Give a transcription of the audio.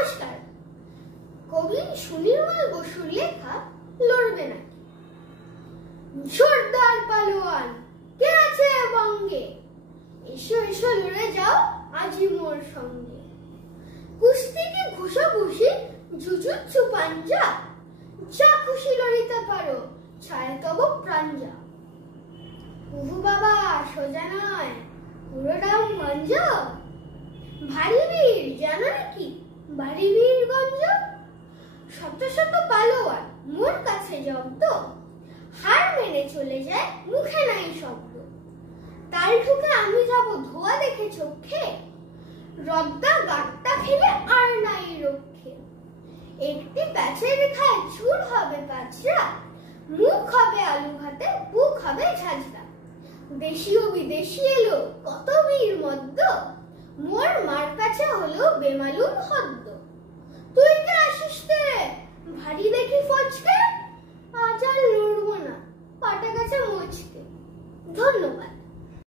নমস্কার। কবি সুনির্মল বসুর লেখা লড়বে নাকি। জোরদার পালোয়ান কে আছে বঙ্গে, এসো এসো লড়ে যাও আজি মোর সঙ্গে। কুস্তি কি ঘুষাঘুষি জুজুৎসু পাঞ্জা, যা খুশি লড়িতে পারো ছায় তব প্রাঞ্জা। উহু বাবা সোজা নয় পুরোটাও গঞ্জ, ভারী বীর জানো নাকি ভারী বীরগঞ্জ। শত শত পালোয়ান মোর কাছে জব্দ, হার মেনে চলে যায় মুখে নাই শব্দ। তাল ঠুকে আমি যাব ধোয়া দেখে চোখে, রদ্দা গাট্টা খেলে আর নাই রক্ষে। একটি প্যাচের রেখায় চুল হবে পাঁচরা, মুখ হবে আলু ভাতে বুক হবে ঝাঁঝরা। দেশি ও বিদেশি এলো কত বীর মদ্য, মোর মার কাছে হলো বেমালুম হদ্দ। তুই কে আসিস তে ভারী দেখি ফচকে, আজ আর লড়বো না পাটা গেছে মুচকে। ধন্যবাদ।